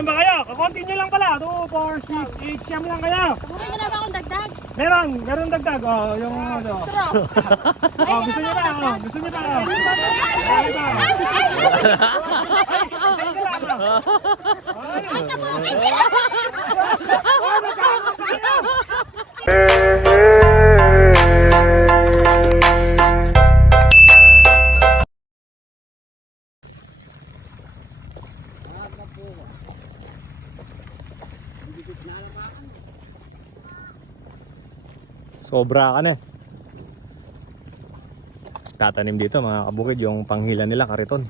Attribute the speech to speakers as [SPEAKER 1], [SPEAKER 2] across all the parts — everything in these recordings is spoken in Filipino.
[SPEAKER 1] Ilan ba kayo? Kakonti nyo lang pala. 2, 4, 6, 8, siyam lang kayo.
[SPEAKER 2] Mukha na lang akong dagdag.
[SPEAKER 1] Meron, meron dagdag. Oh, yung ano. Oh, gusto nyo ba? Oh, gusto nyo ba? Oh. Ay, ba? Ay, ay, ka lang, oh. Ay. Oh, Sobra ka na eh. Tatanim dito mga kabukid yung panghila nila kariton.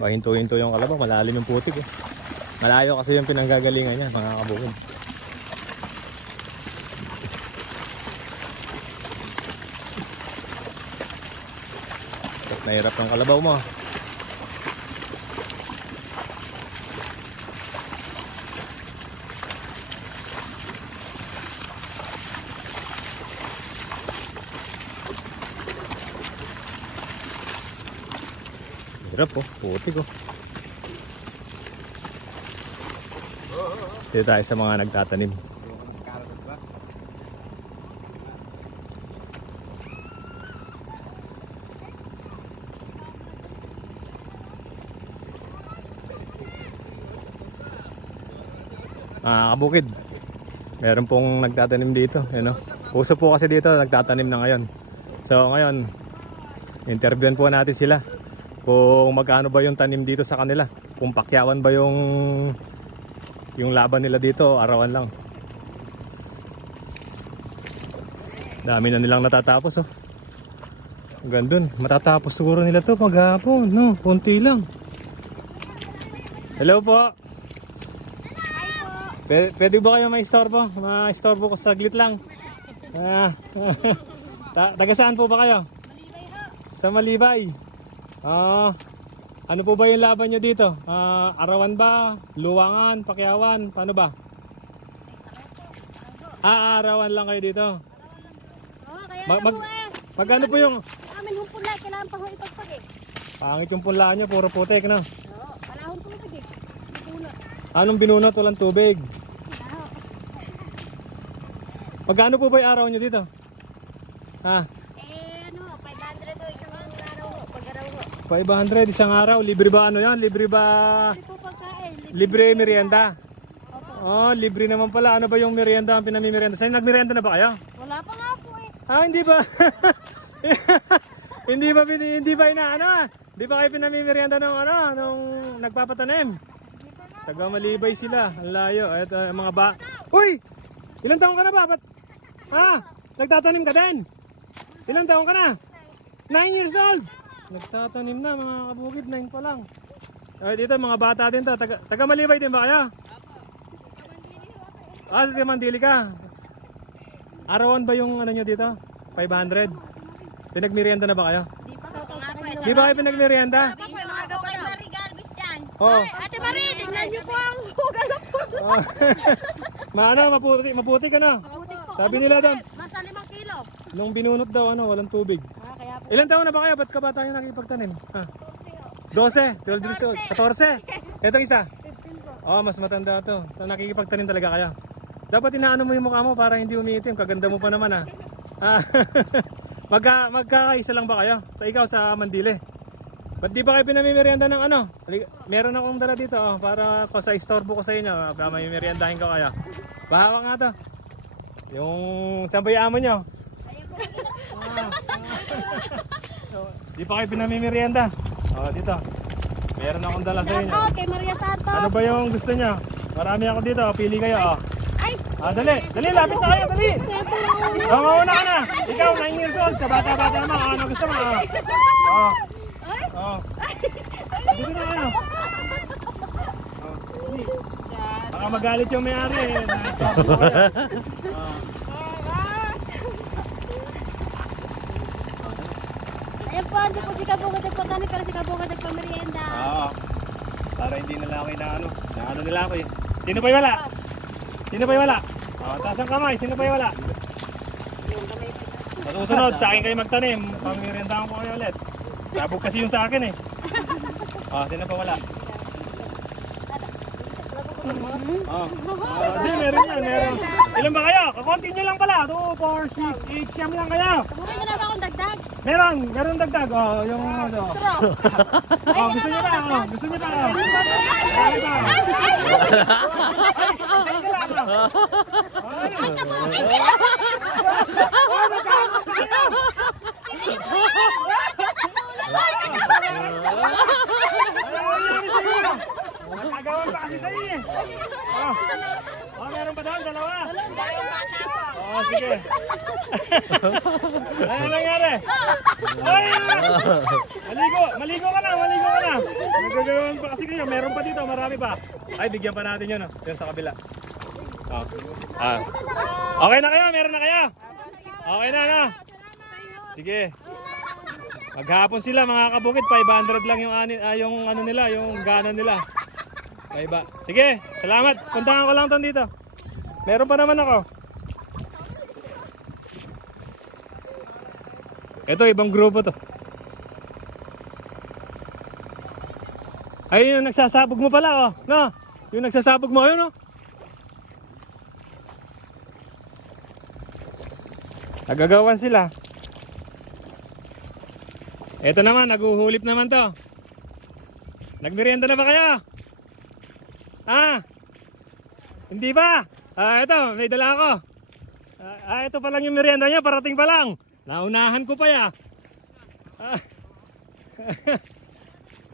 [SPEAKER 1] Pahinto-hinto yung kalabaw, malalim yung putik eh. Malayo kasi yung pinanggagalingan niya mga kabukid. Nahirap ng kalabaw mo. Hirap oh, putik oh. Dito tayo sa mga nagtatanim. Ah, kabukid. Meron pong nagtatanim dito, ano. Puso po kasi dito nagtatanim na ngayon. So ngayon, interviewan po natin sila kung magkano ba yung tanim dito sa kanila? Kung pakyawan ba yung yung laban nila dito arawan lang. Dami na nilang natatapos oh. Hanggang dun matatapos siguro nila to maghapon no? Konti lang. Hello po. Pwede, pwede ba kayo ma-istorbo? Ma-istorbo ko saglit lang. Ah, ta- taga saan po ba kayo? Sa Malibay. Ah, ano po ba yung laban nyo dito? Ah, arawan ba? Luwangan? Pakyawan? Paano ba? Ah, arawan lang kayo dito.
[SPEAKER 2] Oo, kaya
[SPEAKER 1] Mag-
[SPEAKER 2] mag, eh.
[SPEAKER 1] Magkano po yung
[SPEAKER 2] Amin humpula, kailangan pa ho ipagpag eh.
[SPEAKER 1] pangit yung punlaan nyo? Puro putek, no?
[SPEAKER 2] Oo, wala akong tubig eh. Puno.
[SPEAKER 1] Anong binunot? Walang tubig.
[SPEAKER 2] Wala ho.
[SPEAKER 1] Magkano po ba yung araw nyo dito? Ah,
[SPEAKER 2] Eh, ano, 500 ho, isang araw ho, pag araw ho.
[SPEAKER 1] 500 isang araw. Libre ba ano yan? Libre ba?
[SPEAKER 2] Libre po pagkain.
[SPEAKER 1] Libre merienda? Oh, libre naman pala. Ano ba yung merienda ang pinamimerienda? Saan nagmerienda na ba kayo?
[SPEAKER 2] Wala pa nga po eh.
[SPEAKER 1] Ah, hindi ba? hindi ba hindi ba inaano? ah? Hindi ba kayo pinamimerienda ng ano, nung nagpapatanim? Taga Malibay sila, ang layo. Ito mga ba. Uy! Ilang taon ka na ba? Ba't? Ha? Nagtatanim ka din? Ilang taon ka na? 9 years old. Nagtatanim na mga kabukid, 9 pa lang. Ay, dito mga bata din to. Taga, taga Malibay din ba kayo? Ah, sa Mandili ka. Arawan ba yung ano nyo dito? 500? Pinagmerienda na ba kayo?
[SPEAKER 2] Di
[SPEAKER 1] ba kayo pinagmerienda? Oo.
[SPEAKER 2] Ate Marie, tingnan niyo po ang hugal ng puno.
[SPEAKER 1] Oh. Maano, maputi, maputi ka na.
[SPEAKER 2] Mabutik po.
[SPEAKER 1] Sabi nila doon,
[SPEAKER 2] Masa limang kilo.
[SPEAKER 1] nung binunot daw, ano, walang tubig. Ilan taon na ba kayo? Ba't ka ba tayo nakipagtanim? Ha? 12, 12 years old. 14. Ito isa.
[SPEAKER 2] 15 po.
[SPEAKER 1] Oh, mas matanda to. So, nakikipagtanim talaga kayo. Dapat inaano mo yung mukha mo para hindi umiitim. Kaganda mo pa naman ah. Ah, Magka, magkakaisa lang ba kayo? Sa ikaw sa Mandile. Ba't di ba kayo pinamimerienda ng ano? Meron akong dala dito oh, para ko sa istorbo ko sa inyo. Baka may meriendahin ko kayo. Bahawa nga to. Yung saan ba yung amo nyo? Ah, ah. di pa kayo pinamimerienda. Oh, dito. Meron akong dala sa inyo.
[SPEAKER 2] Shoutout kay Maria Santos.
[SPEAKER 1] Ano ba yung gusto niya? Marami ako dito, pili kayo. Oh.
[SPEAKER 2] Ay!
[SPEAKER 1] Ah, dali, dali, lapit na kayo, dali. Oh, mauna ka na. Ikaw, 9 years old, kabata-bata mo. Ano gusto mo? Oh. Oh. Oh. Dito na ano? Dali. Baka magalit yung may-ari. eh. Oh.
[SPEAKER 2] Ayan po, hindi po si Kabunga nagpagkano pero si Kabunga nagpamerienda.
[SPEAKER 1] Oo. Para hindi nila ako inaano. Naano nila ako eh. Sino pa yung wala? Sino pa yung wala? Oh, taas ang kamay. Sino pa yung wala? Sa susunod, sa akin kayo magtanim. Pamirindahan ko kayo ulit. Sabog kasi yung sa akin eh. Ah, sino pa wala? Ah, ah, di, meron yan, meron. Ilan ba kayo? Kakunti nyo lang pala. 2, 4, 6, 8, siyam lang kayo.
[SPEAKER 2] Kumuha ka na ba akong dagdag?
[SPEAKER 1] Meron, meron dagdag. Oh, yung ano. Oh, gusto nyo ba? Oh, gusto nyo ba? Oh. Oh. Oh, nagkakamot pa kasi sa'yo eh. Oh. Meron pa doon, dalawa. Oh, sige. ano nangyari? Ay! Maligo, maligo ka na, maligo ka na. Nagagawan pa kasi kayo, meron pa dito, marami pa. Ay, bigyan pa natin yun, oh. Yan sa kabila. Oh. Ah. Okay na kayo, meron na kayo. Okay na, na. Sige. Maghapon sila mga kabukid, 500 lang yung ani, ah, yung ano nila, yung gana nila. Kaiba. Sige, salamat. Puntahan ko lang ton dito. Meron pa naman ako. Ito, ibang grupo to. Ayun yung nagsasabog mo pala, oh. No? Yung nagsasabog mo, ayun, oh. Nagagawan sila. Ito naman, naguhulip naman to. Nagmerienda na ba kayo? Ah? Hindi ba? Ah, ito, may dala ako. Ah, ah, ito pa lang yung merienda niya, parating pa lang. Naunahan ko pa ya. Ah.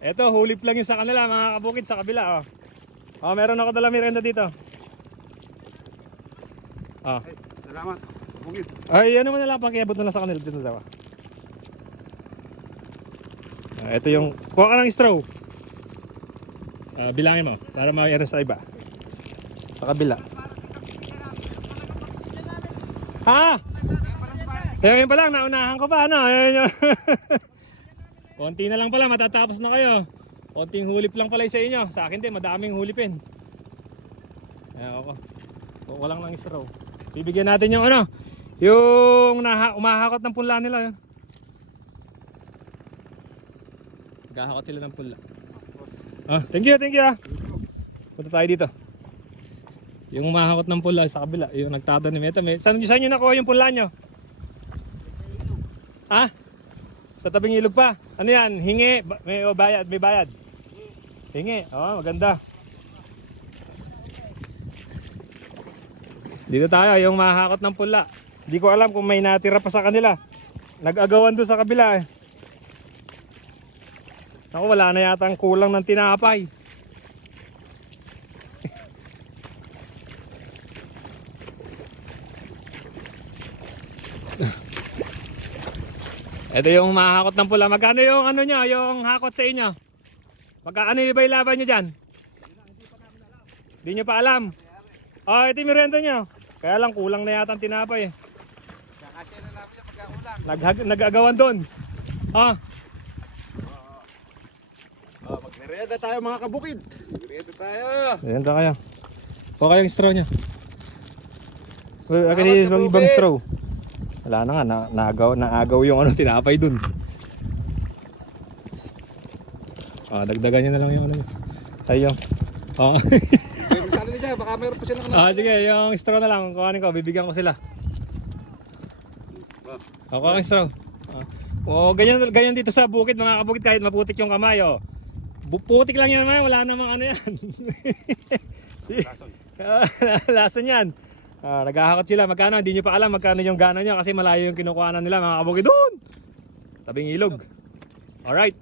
[SPEAKER 1] ito, hulip lang yung sa kanila, mga kabukid sa kabila, oh. Oh, meron ako dala merienda dito. Oh.
[SPEAKER 3] Ay, salamat. Bugit.
[SPEAKER 1] Ay, ano na lang, pakiabot na lang sa kanila dito daw. Ah, ito yung, kuha ka ng straw. Ah, bilangin mo, para ma-air sa iba. Sa kabila. Ha? Kaya yun pa lang, naunahan ko pa, ano? Ayun yun. Konti na lang pala, matatapos na kayo. Konting hulip lang pala sa inyo. Sa akin din, madaming hulipin. Ayan ako. Kuha lang ng straw. Bibigyan natin yung ano, yung naha, umahakot ng punla nila. Gahakot sila ng punla. Ah, thank you, thank you ah. Punta tayo dito. Yung umahakot ng punla sa kabila, yung nagtatanim. Ito, may, saan, saan nyo nakuha yung punla nyo? Ha? Sa tabing ilog pa? Ano yan? Hingi? May o, bayad? May bayad? Hingi? Oo, maganda. Dito tayo, yung mahakot ng pula. Hindi ko alam kung may natira pa sa kanila. Nag-agawan doon sa kabila eh. Ako wala na yata ang kulang ng tinapay. Ito yung mahakot ng pula. Magkano yung ano nyo, yung hakot sa inyo? Magkano yung ba laban nyo dyan? Hindi nyo pa alam. Oh, ito yung merienda nyo. Kaya lang kulang na yata ang tinapay.
[SPEAKER 3] Kakasya na namin yung pagkakulang.
[SPEAKER 1] Nag-agawan doon.
[SPEAKER 3] Oh, magmerienda tayo mga kabukid. Magmerienda tayo.
[SPEAKER 1] merienda kayo. Kuha kayong straw. Well, akin yung ibang, ibang straw. Wala na nga, na, naagaw, naagaw yung ano, tinapay dun. Ah, dagdagan nyo na lang yung ano nyo. Tayo. Ah.
[SPEAKER 3] May masala na dyan. Baka mayroon pa silang
[SPEAKER 1] ah, sige, yung straw na lang. Kuhanin ko, bibigyan ko sila.
[SPEAKER 3] Oh.
[SPEAKER 1] Ako ang straw. Ah. Oh, ganyan ganyan dito sa bukid, mga kabukid kahit maputik yung kamay oh. Putik lang yan, may wala namang ano yan. Lason. Yan. Ah, naghahakot sila, magkano? Hindi nyo pa alam magkano yung gana nyo kasi malayo yung kinukuhanan nila mga kabukid doon. Tabing ilog. Alright.